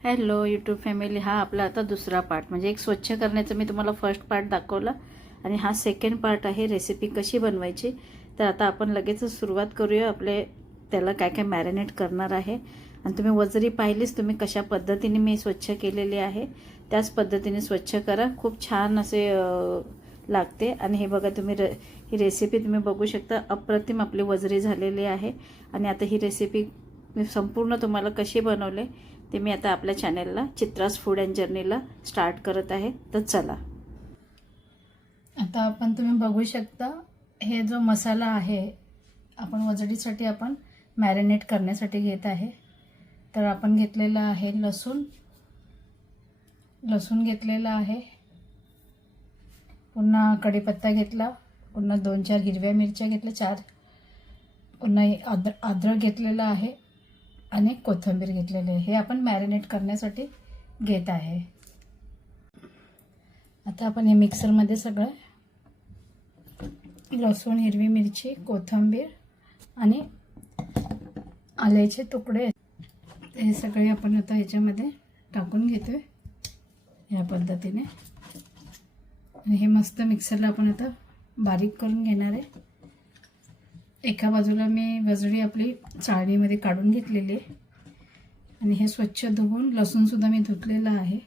Hello YouTube family हा आपला आता दुसरा पार्ट म्हणजे एक स्वच्छ करण्याचा मी तुम्हाला फर्स्ट पार्ट दाखवला. आणि हा सेकंड पार्ट आहे रेसिपी कशी बनवायची. तर आता आपण लगेचच सुरुवात करूया. आपले त्याला काय काय मॅरिनेट करणार आहे. आणि तुम्ही वजरी पाहिलीच तुम्ही कशा पद्धतीने मी स्वच्छ केलेली आहे त्याच पद्धतीने स्वच्छ करा. खूप छान असे लागते. आणि हे बघा तुम्ही र ही रेसिपी तुम्ही बघू शकता. अप्रतिम आपली वजरी झालेली आहे. आणि आता ही रेसिपी मी संपूर्ण तुम्हाला कशी बनवले ते मी आता आपल्या चॅनेलला चित्रास फूड अँड जर्नीला स्टार्ट करत आहे. तर चला. आता आपण तुम्ही बघू शकता हे जो मसाला आहे आपण वजडीसाठी आपण मॅरिनेट करण्यासाठी घेत आहे. तर आपण घेतलेला आहे लसूण. लसूण घेतलेला आहे. पुन्हा कढीपत्ता घेतला. पुन्हा दोन चार हिरव्या मिरच्या घेतल्या चार. पुन्हा हे आद्र अद्रक घेतलेला आहे. आणि कोथिंबीर घेतलेली आहे. हे आपण मॅरिनेट करण्यासाठी घेत आहे. आता आपण हे मिक्सरमध्ये सगळं लसूण हिरवी मिरची कोथिंबीर आणि आल्याचे तुकडे हे सगळे आपण आता ह्याच्यामध्ये टाकून घेतोय. ह्या पद्धतीने. आणि हे मस्त मिक्सरला आपण आता बारीक करून घेणार आहे. एका बाजूला मी वजडी आपली चाळणीमध्ये काढून घेतलेली आहे. आणि हे स्वच्छ धुवून लसूणसुद्धा मी धुतलेलं आहे.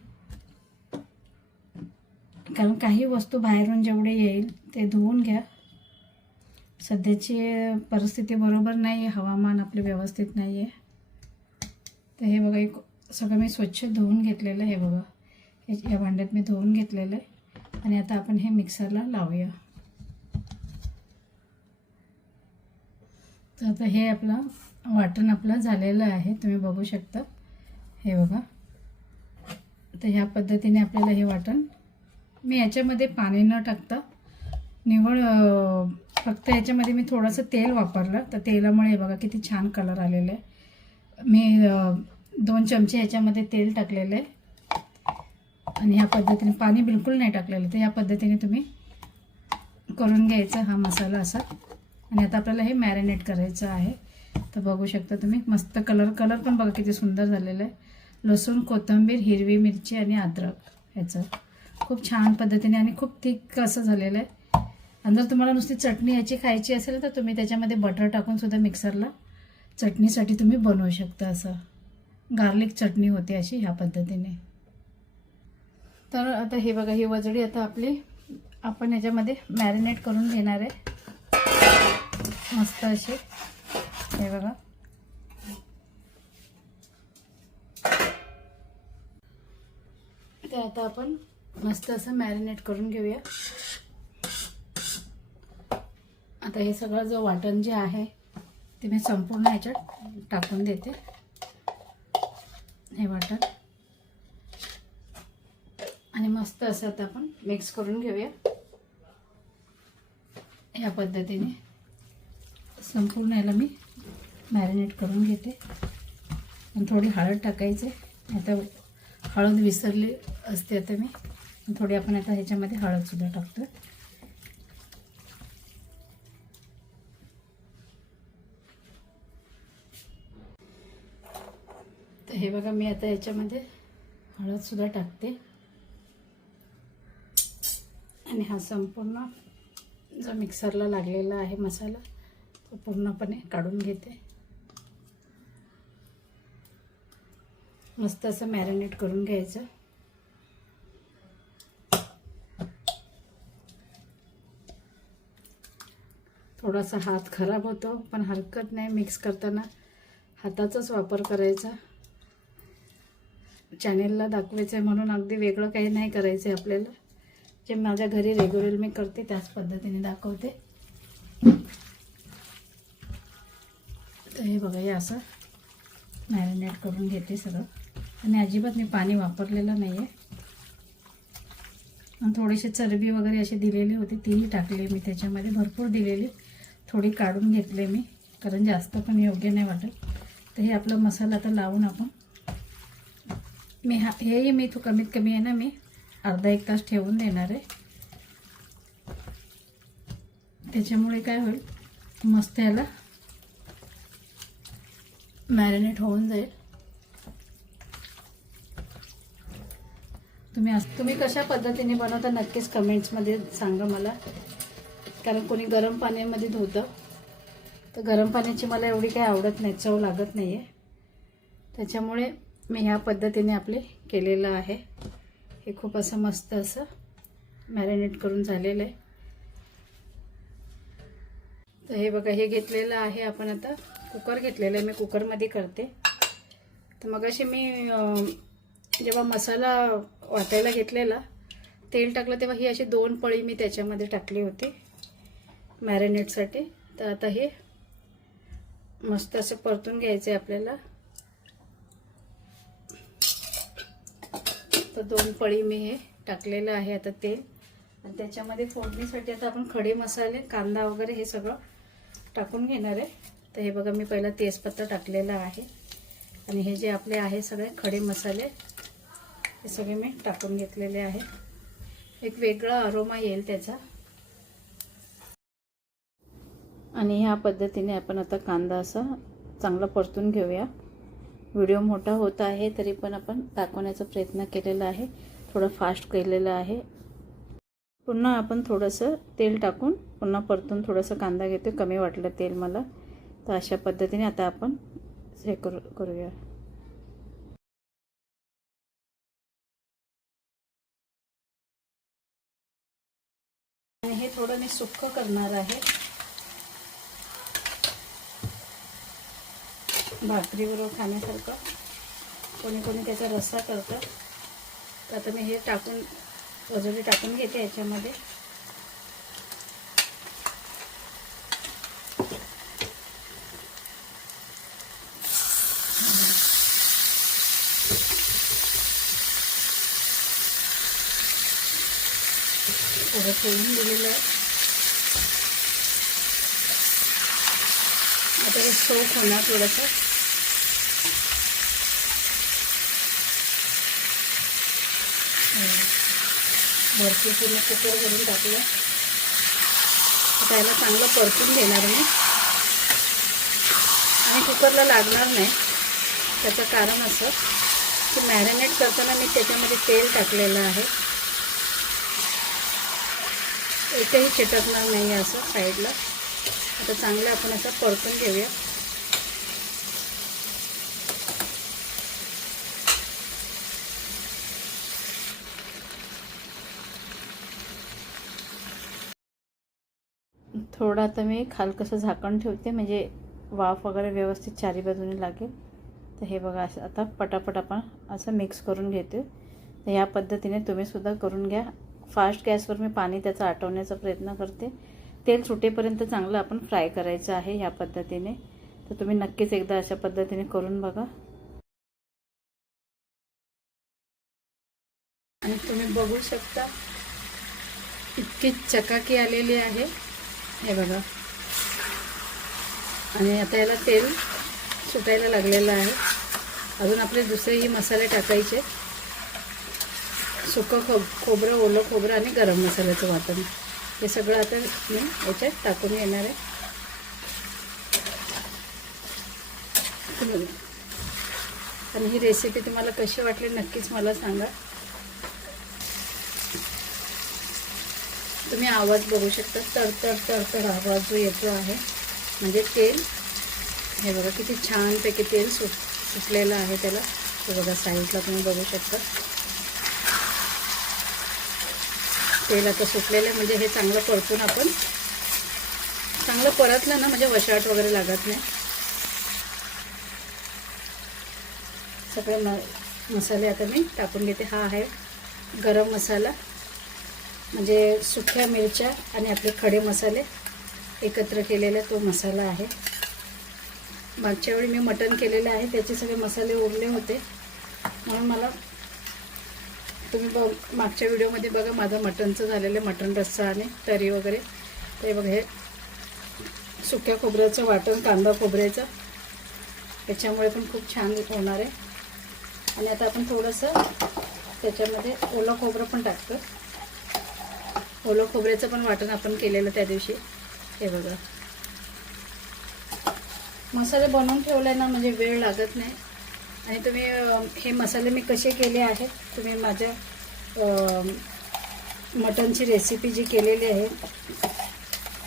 कारण काही वस्तू बाहेरून जेवढे येईल ते धुवून घ्या. सध्याची परिस्थिती बरोबर नाही आहे हवामान आपले व्यवस्थित नाही आहे तर हे बघा एक सगळं मी स्वच्छ धुवून घेतलेलं आहे. हे बघा हे या भांड्यात मी धुवून घेतलेलं आहे. आणि आता आपण हे मिक्सरला लावूया. तर आता हे आपलं वाटण आपलं झालेलं आहे. तुम्ही बघू शकता. हे बघा. तर ह्या पद्धतीने आपल्याला हे वाटण मी याच्यामध्ये पाणी न टाकता निवड फक्त याच्यामध्ये मी थोडंसं तेल वापरलं. तर तेलामुळे हे बघा किती छान कलर आलेला आहे. मी दोन चमचे याच्यामध्ये तेल टाकलेलं आहे. आणि ह्या पद्धतीने पाणी बिलकुल नाही टाकलेलं. तर ह्या पद्धतीने तुम्ही करून घ्यायचा हा मसाला असा. आणि आता आपल्याला हे मॅरिनेट करायचं आहे. तर बघू शकता तुम्ही मस्त कलर कलर पण बघा किती सुंदर झालेलं आहे. लसूण कोथिंबीर हिरवी मिरची आणि अद्रक ह्याचं. खूप छान पद्धतीने आणि खूप थिक असं झालेलं आहे. आणि जर तुम्हाला नुसती चटणी याची खायची असेल तर तुम्ही त्याच्यामध्ये बटर टाकूनसुद्धा मिक्सरला चटणीसाठी तुम्ही बनवू शकता असं. गार्लिक चटणी होते अशी ह्या पद्धतीने. तर आता हे बघा ही वजडी आता आपली आपण याच्यामध्ये मॅरिनेट करून घेणार आहे. मस्त अशी. हे बघा. तर आता आपण मस्त असं मॅरिनेट करून घेऊया. आता हे सगळं जो वाटण जे आहे ते मी संपूर्ण ह्याच्यात टाकून देते. हे वाटण. आणि मस्त असं आता आपण मिक्स करून घेऊया. या पद्धतीने. संपूर्ण याला मी मॅरिनेट करून घेते. आणि थोडी हळद टाकायचे. आता हळद विसरली असते आता मी. थोडी आपण आता ह्याच्यामध्ये हळदसुद्धा टाकतो तर हे बघा मी आता याच्यामध्ये हळदसुद्धा टाकते. आणि हा संपूर्ण जो मिक्सरला लागलेला आहे मसाला पूर्णपणे काढून घेते. मस्त असं मॅरिनेट करून घ्यायचं. थोडासा हात खराब होतो पण हरकत नाही. मिक्स करताना हाताचाच वापर करायचा. चॅनेलला दाखवायचं आहे म्हणून अगदी वेगळं काही नाही करायचं आहे आपल्याला. जे माझ्या घरी रेग्युलर मी करते त्याच पद्धतीने दाखवते. तर हे बघा हे असं मॅरिनेट करून घेते सगळं. आणि अजिबात मी पाणी वापरलेलं नाही आहे आणि थोडीशी चरबी वगैरे अशी दिलेली होती तीही टाकली मी त्याच्यामध्ये. भरपूर दिलेली थोडी काढून घेतले मी कारण जास्त पण योग्य नाही वाटत. तर हे आपला मसाला आता लावून आपण मी हा हेही मी तो कमीत कमी आहे ना मी अर्धा एक तास ठेवून देणार आहे. त्याच्यामुळे काय होईल मस्त याला मॅरिनेट होऊन जाईल. तुम्ही तुम्ही कशा पद्धतीने बनवता नक्कीच कमेंट्समध्ये सांगा मला. कारण कोणी गरम पाण्यामध्ये धुतं तर गरम पाण्याची मला एवढी काही आवडत नाही चव लागत नाही आहे त्याच्यामुळे मी ह्या पद्धतीने आपले केलेलं आहे. हे खूप असं मस्त असं मॅरिनेट करून झालेलं आहे. तर हे बघा हे घेतलेलं आहे आपण आता. कुकर घेतलेलं आहे मी कुकरमध्ये करते. तर मग अशी मी जेव्हा मसाला वाटायला घेतलेला तेल टाकलं तेव्हा ही अशी दोन पळी मी त्याच्यामध्ये टाकली होती मॅरिनेटसाठी. तर आता हे मस्त असं परतून घ्यायचं आहे आपल्याला. तर दोन पळी मी हे टाकलेलं आहे आता तेल. आणि त्याच्यामध्ये फोडणीसाठी आता आपण खडे मसाले कांदा वगैरे हे सगळं टाकून घेणार आहे. तर हे बघा मी पहिला तेजपत्ता टाकलेला आहे. आणि हे जे आपले आहे सगळे खडे मसाले हे सगळे मी टाकून घेतलेले आहे. एक वेगळा अरोमा येईल त्याचा. आणि ह्या पद्धतीने आपण आता कांदा असा चांगला परतून घेऊया. व्हिडिओ मोठा होत आहे तरी पण आपण दाखवण्याचा प्रयत्न केलेला आहे. थोडं फास्ट केलेलं आहे. पुन्हा आपण थोडंसं तेल टाकून पुन्हा परतून थोडंसं कांदा घेतो कमी वाटलं तेल मला. तर अशा पद्धतीने आता आपण हे करू करूया. आणि हे थोडं मी सुक्क करणार आहे. भाकरीबरोबर खाण्यासारखं. कोणी कोणी त्याचा रस्सा करतं. तर आता मी हे टाकून वजोली टाकून घेते याच्यामध्ये. थोडं फोडून दिलेलं आहे. आता हे सोप होणार थोडंसं. भरपूर पूर्ण कुकर करून टाकलं आता याला चांगलं परतून घेणार मी. आणि कुकरला लागणार नाही. त्याचं कारण असं की मॅरिनेट करताना मी त्याच्यामध्ये तेल टाकलेलं आहे. एकही चिटकणार नाही आहे असं साईडला. आता चांगलं आपण असं परतून घेऊया. थोडं आता मी खालकसं झाकण ठेवते म्हणजे वाफ वगैरे व्यवस्थित चारी बाजूने लागेल. तर हे बघा असं आता पटापट आपण असं मिक्स करून घेते तर ह्या पद्धतीने तुम्ही सुद्धा करून घ्या. फास्ट गॅसवर मी पाणी त्याचा आटवण्याचा प्रयत्न करते. तेल सुटेपर्यंत चांगलं आपण फ्राय करायचं आहे ह्या पद्धतीने. तर तुम्ही नक्कीच एकदा अशा पद्धतीने करून बघा. आणि तुम्ही बघू शकता इतकी चकाकी आलेली आहे. हे बघा. आणि आता याला तेल सुटायला लागलेलं आहे. अजून आपले दुसरेही मसाले टाकायचे. सुकं खो खोबरं ओलं खोबरं आणि गरम मसाल्याचं वाटण. हे सगळं आता मी याच्यात टाकून येणार आहे. आणि ही रेसिपी तुम्हाला कशी वाटली नक्कीच मला सांगा. तुम्ही आवाज बघू शकता तडतड तडतड आवाज जो येतो आहे म्हणजे तेल हे बघा किती छानपैकी तेल सुट सुटलेलं आहे त्याला. हे बघा साईडला तुम्ही बघू शकता. तेल आता सुटलेलं आहे. म्हणजे हे चांगलं परतून आपण चांगलं परतलं ना म्हणजे वशाट वगैरे लागत नाही. सगळे म मसाले आता मी टाकून घेते. हा आहे गरम मसाला. म्हणजे सुक्या मिरच्या आणि आपले खडे मसाले एकत्र केलेला तो मसाला आहे. मागच्या वेळी मी मटण केलेलं आहे. त्याचे सगळे मसाले उरले होते. म्हणून मला तुम्ही बघ मागच्या व्हिडिओमध्ये बघा माझं मटणचं झालेलं मटण रस्सा आणि तरी वगैरे. ते बघा हे सुक्या खोबऱ्याचं वाटण कांदा खोबऱ्याचं. त्याच्यामुळे पण खूप छान होणार आहे. आणि आता आपण थोडंसं त्याच्यामध्ये ओलं खोबरं पण टाकतो. ओलं खोबऱ्याचं पण वाटण आपण केलेलं त्या दिवशी. हे बघा. मसाले बनवून ठेवले ना म्हणजे वेळ लागत नाही. आणि तुम्ही हे मसाले मी कसे केले आहेत तुम्ही माझ्या मटनची रेसिपी जी केलेली आहे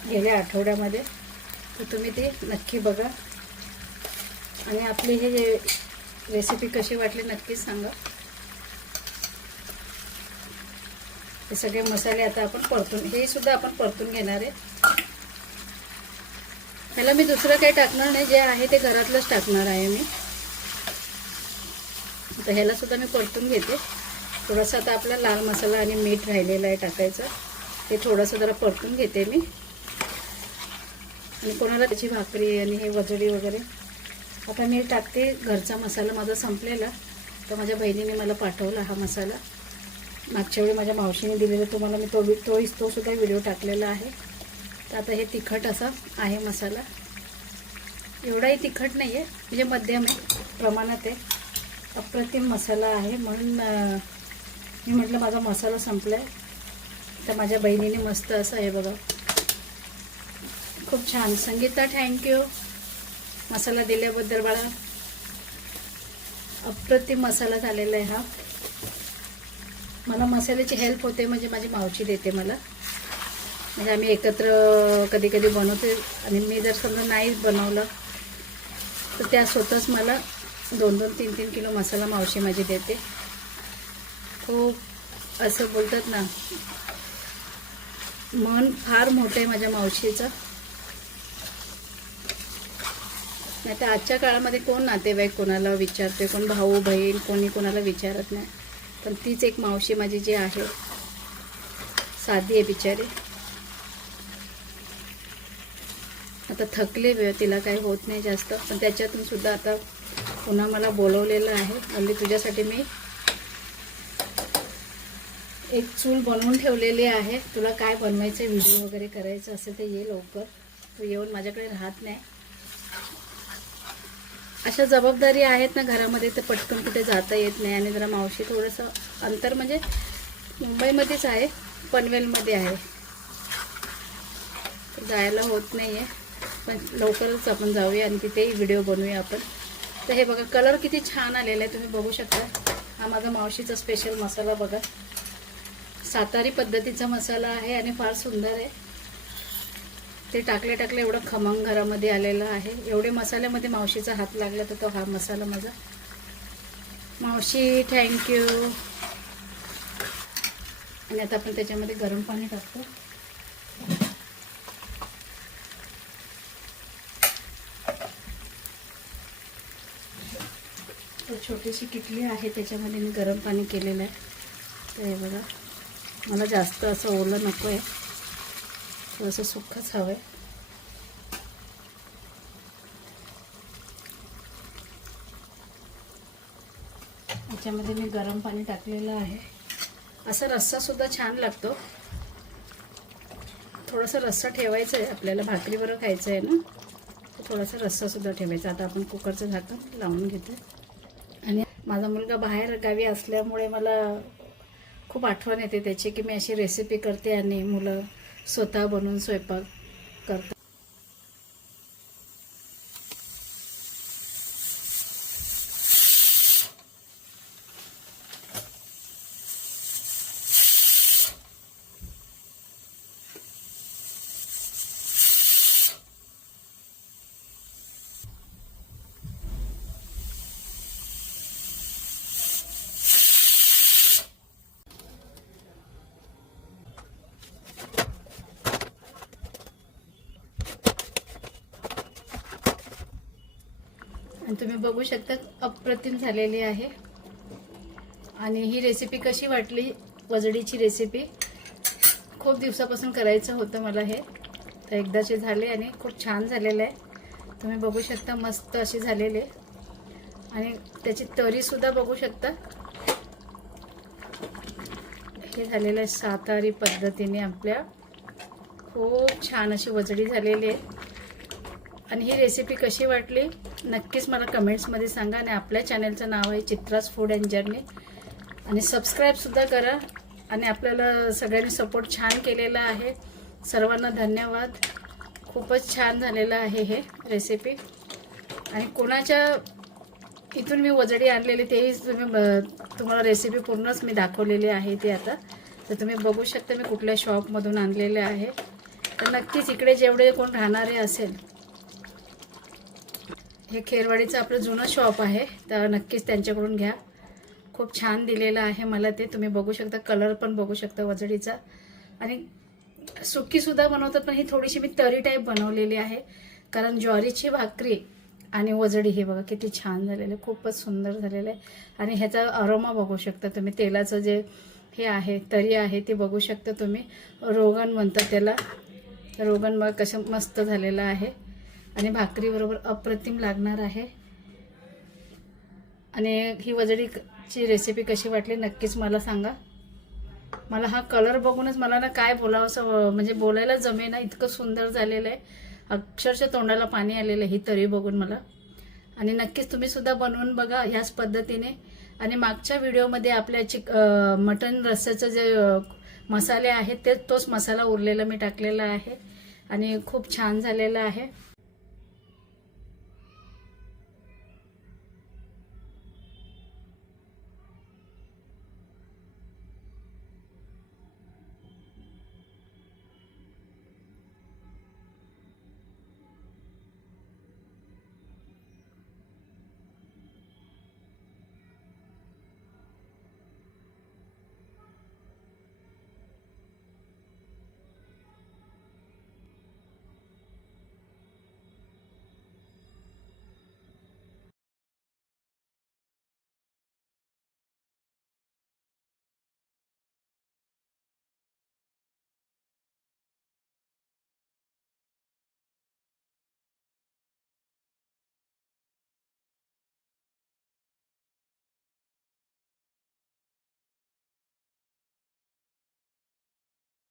गेल्या आठवड्यामध्ये तर तुम्ही ती नक्की बघा. आणि आपली ही रेसिपी कशी वाटली नक्कीच सांगा. हे सगळे मसाले आता आपण परतून हे सुद्धा आपण परतून घेणार आहे. ह्याला मी दुसरं काही टाकणार नाही जे आहे ते घरातलंच टाकणार आहे मी. आता ह्याला सुद्धा मी परतून घेते. थोडासा आता आपला लाल मसाला आणि मीठ राहिलेलं आहे टाकायचं. ते थोडंसं जरा परतून घेते मी. आणि कोणाला त्याची भाकरी आणि हे वजडी वगैरे. आता मी टाकते. घरचा मसाला माझा संपलेला. तर माझ्या बहिणीने मला पाठवला हा मसाला. मागच्या वेळी माझ्या मावशीने दिलेला तुम्हाला मी तो तो तोसुद्धा व्हिडिओ टाकलेला आहे. तर आता हे तिखट असा आहे मसाला. एवढाही तिखट नाही आहे म्हणजे मध्यम आहे प्रमाणात आहे. अप्रतिम मसाला आहे. म्हणून मी म्हटलं माझा मसाला संपला आहे तर माझ्या बहिणीने मस्त असं आहे बघा. खूप छान. संगीता थँक्यू मसाला दिल्याबद्दल बाळा. अप्रतिम मसाला झालेला आहे हा. मला मसाल्याची हेल्प होते म्हणजे माझी मावशी देते मला. म्हणजे आम्ही एकत्र कधी कधी बनवते आणि मी जर समजा नाही बनवलं तर त्या स्वतःच मला दोन दोन तीन तीन किलो मसाला मावशी माझी देते. खूप असं बोलतात ना मन फार मोठं आहे माझ्या मावशीचं. नाही तर आजच्या काळामध्ये कोण नातेवाईक कोणाला विचारते कोण भाऊ बहीण कोणी कोणाला विचारत नाही. पण तीच एक मावशी माझी जी आहे साधी आहे बिचारी. आता थकले वेळ तिला काही होत नाही जास्त. पण त्याच्यातून सुद्धा आता पुन्हा मला बोलवलेलं आहे. म्हणजे तुझ्यासाठी मी एक चूल बनवून ठेवलेली आहे. तुला काय बनवायचं व्हिडिओ वगैरे करायचं असेल तर ये लवकर. तू येऊन माझ्याकडे राहत नाही. अशा जबाबदारी आहेत ना घरामध्ये तर पटकन कुठे जाता येत नाही. आणि जरा मावशी थोडंसं अंतर म्हणजे मुंबईमध्येच आहे पनवेलमध्ये आहे. जायला होत नाही आहे पण लवकरच आपण जाऊया आणि तिथेही व्हिडिओ बनवूया आपण. तर हे बघा कलर किती छान आलेला आहे तुम्ही बघू शकता. हा माझा मावशीचा स्पेशल मसाला बघा. सातारी पद्धतीचा मसाला आहे आणि फार सुंदर आहे. ते टाकले टाकले एवढं खमंग घरामध्ये आलेलं आहे. एवढे मसाल्यामध्ये मावशीचा हात लागला तर तो हा मसाला माझा. मावशी थँक्यू आणि आता आपण त्याच्यामध्ये गरम पाणी टाकतो. छोटीशी किटली आहे त्याच्यामध्ये मी गरम पाणी केलेलं आहे. तर हे बघा मला जास्त असं ओलं नको आहे थोडंसं सुखच हवं आहे याच्यामध्ये मी गरम पाणी टाकलेलं आहे. असा रस्सासुद्धा छान लागतो. थोडासा रस्सा ठेवायचा आहे आपल्याला भाकरीबरोबर खायचं आहे ना थोडासा रस्सासुद्धा ठेवायचा. आता आपण कुकरचं झाकण लावून घेतो आहे माझा मुलगा बाहेर गावी असल्यामुळे मला खूप आठवण येते त्याची की मी अशी रेसिपी करते आणि मुलं स्वतः बनवून स्वयंपाक करतात. तुम्ही बघू शकता अप्रतिम झालेली आहे. आणि ही रेसिपी कशी वाटली? वजडीची रेसिपी खूप दिवसापासून करायचं होतं मला हे. तर एकदाचे झाले आणि खूप छान झालेलं आहे. तुम्ही बघू शकता मस्त अशी झालेली आणि त्याची तरीसुद्धा बघू शकता. हे झालेलं आहे सातारी पद्धतीने आपल्या. खूप छान अशी वजडी झालेली आहे. आणि ही रेसिपी कशी वाटली? नक्कीच मला कमेंट्समध्ये सांगा आणि आपल्या चॅनलचं नाव आहे चित्रास फूड अँड जर्नी आणि सबस्क्राईबसुद्धा करा आणि आपल्याला सगळ्यांनी सपोर्ट छान केलेला आहे. सर्वांना धन्यवाद. खूपच छान झालेलं आहे हे रेसिपी आणि कोणाच्या इथून मी वजडी आणलेली तेही तुम्ही तुम्हाला रेसिपी पूर्णच मी दाखवलेली आहे ती आता. तर तुम्ही बघू शकता मी कुठल्या शॉपमधून आणलेले आहे. तर नक्कीच इकडे जेवढे कोण राहणारे असेल हे खेरवाडीचं आपलं जुनं शॉप आहे. तर नक्कीच त्यांच्याकडून घ्या. खूप छान दिलेलं आहे मला ते. तुम्ही बघू शकता कलर पण बघू शकता वजडीचा. आणि सुकीसुद्धा बनवतात पण ही थोडीशी मी तरी टाईप बनवलेली आहे. कारण ज्वारीची भाकरी आणि वजडी हे बघा किती छान झालेलं आहे. खूपच सुंदर झालेलं आहे. आणि ह्याचा अरोमा बघू शकता तुम्ही. तेलाचं जे हे आहे तरी आहे ते बघू शकता तुम्ही. रोगन म्हणतात त्याला. रोगन मग कसं मस्त झालेलं आहे. आणि भाकरीबरोबर अप्रतिम लागणार आहे. आणि ही वजडीची रेसिपी कशी वाटली नक्कीच मला सांगा. मला हा कलर बघूनच मला ना काय बोलावंसं म्हणजे बोलायला जमे ना इतकं सुंदर झालेलं आहे. अक्षरशः तोंडाला पाणी आलेलं आहे ही तरी बघून मला. आणि नक्कीच तुम्ही सुद्धा बनवून बघा ह्याच पद्धतीने. आणि मागच्या व्हिडिओमध्ये आपल्या चिक मटन रस्स्याचं जे मसाले आहेत ते तोच मसाला उरलेला मी टाकलेला आहे. आणि खूप छान झालेला आहे.